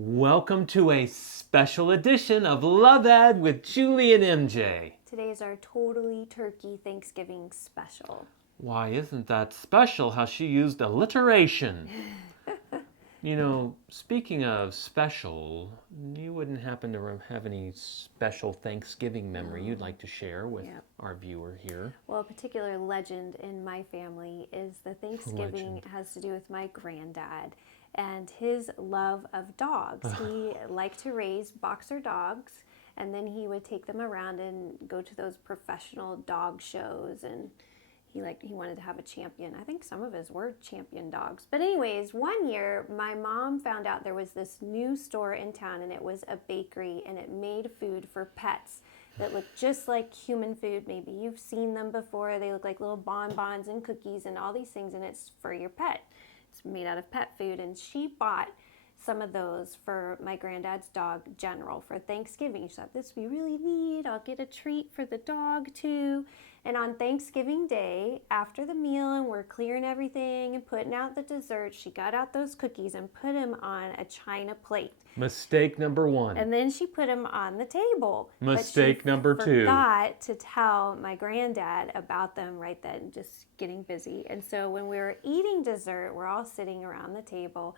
Welcome to a special edition of Love Ed with Julie and MJ. Today is our totally turkey Thanksgiving special. Why isn't that special how she used alliteration? You know, speaking of special, you wouldn't happen to have any special Thanksgiving memory you'd like to share with our viewer here? Well, a particular legend in my family is the Thanksgiving has to do with my granddad and his love of dogs. He liked to raise boxer dogs, and then he would take them around and go to those professional dog shows, and he wanted to have a champion. I think some of his were champion dogs. But anyways, one year my mom found out there was this new store in town, and it was a bakery, and it made food for pets that looked just like human food. Maybe you've seen them before. They look like little bonbons and cookies and all these things, and it's for your pet. It's made out of pet food, and she bought some of those for my granddad's dog, General, for Thanksgiving. She thought, this would be really neat. I'll get a treat for the dog, too. And on Thanksgiving Day, after the meal, and we're clearing everything and putting out the dessert, she got out those cookies and put them on a china plate. Mistake number one. And then she put them on the table. Mistake number two. Forgot to tell my granddad about them right then, just getting busy. And so when we were eating dessert, we're all sitting around the table,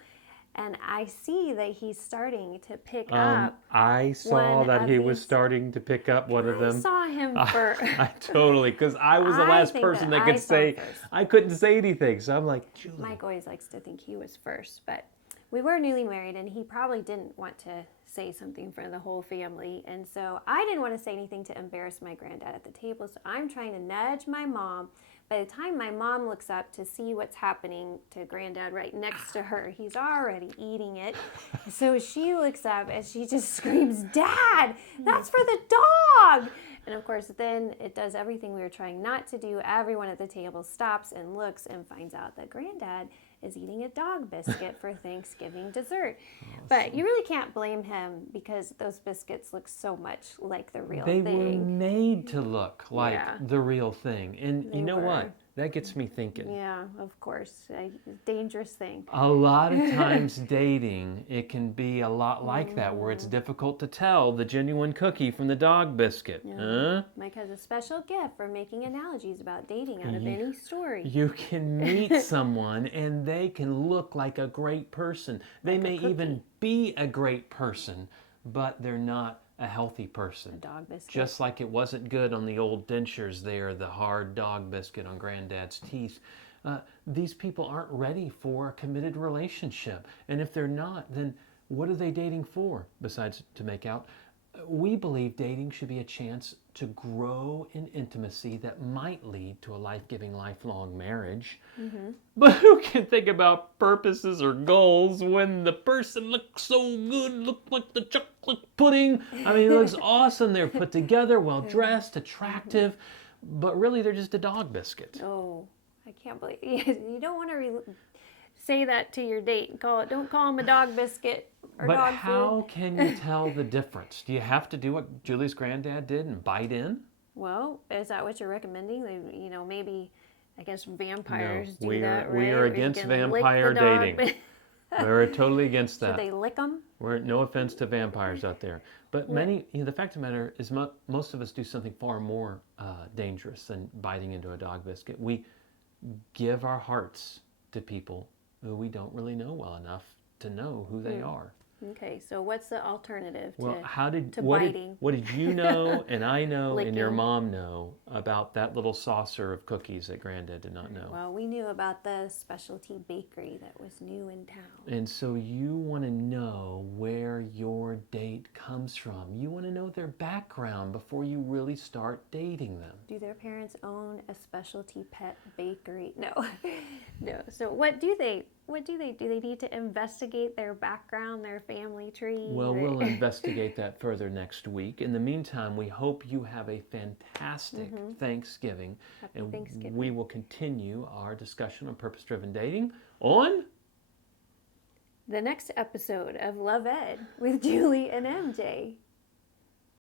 and I see that he's starting to pick up. I saw that he was starting to pick up one of them. I saw him first. I totally, because I was the last person that could say, I couldn't say anything. So I'm like, Julie. Mike always likes to think he was first, but we were newly married, and he probably didn't want to say something for the whole family. And so I didn't want to say anything to embarrass my granddad at the table. So I'm trying to nudge my mom. By the time my mom looks up to see what's happening to granddad right next to her, he's already eating it. So she looks up and she just screams, "Dad, that's for the dog!" And of course, then it does everything we were trying not to do. Everyone at the table stops and looks and finds out that granddad is eating a dog biscuit for Thanksgiving dessert. Awesome. But you really can't blame him, because those biscuits look so much like the real thing. They were made to look like the real thing. And you know what? That gets me thinking. Yeah, of course. A dangerous thing. A lot of times dating, it can be a lot like that, where it's difficult to tell the genuine cookie from the dog biscuit. Yeah. Mike has a special gift for making analogies about dating out of any story. You can meet someone and they can look like a great person. They may even be a great person, but they're not a healthy person. A dog biscuit. Just like it wasn't good on the old dentures there, the hard dog biscuit on Granddad's teeth. These people aren't ready for a committed relationship. And if they're not, then what are they dating for besides to make out? We believe dating should be a chance to grow in intimacy that might lead to a life-giving, lifelong marriage. But who can think about purposes or goals when the person looks so good, looks like the chocolate pudding? I mean, it looks awesome. They're put together, well-dressed, attractive, but really they're just a dog biscuit. Oh, I can't believe you don't want to say that to your date. Don't call him a dog biscuit or but dog how food. Can you tell the difference? Do you have to do what Julie's granddad did and bite in? Well, is that what you're recommending? Maybe, I guess vampires do that, right? We are against vampire dating. We're totally against that. Should they lick them? No offense to vampires out there. But the fact of the matter is most of us do something far more dangerous than biting into a dog biscuit. We give our hearts to people who we don't really know well enough to know who they are. Okay, so what's the alternative to biting? What did you know and I know and your mom know about that little saucer of cookies that Granddad did not know? Well, we knew about the specialty bakery that was new in town. And so you want to know where your date comes from. You want to know their background before you really start dating them. Do their parents own a specialty pet bakery? No. No. So what do they do? They need to investigate their background, their family tree? Well, we'll investigate that further next week. In the meantime, we hope you have a fantastic Thanksgiving. Happy Thanksgiving. We will continue our discussion on purpose-driven dating on the next episode of Love Ed with Julie and MJ.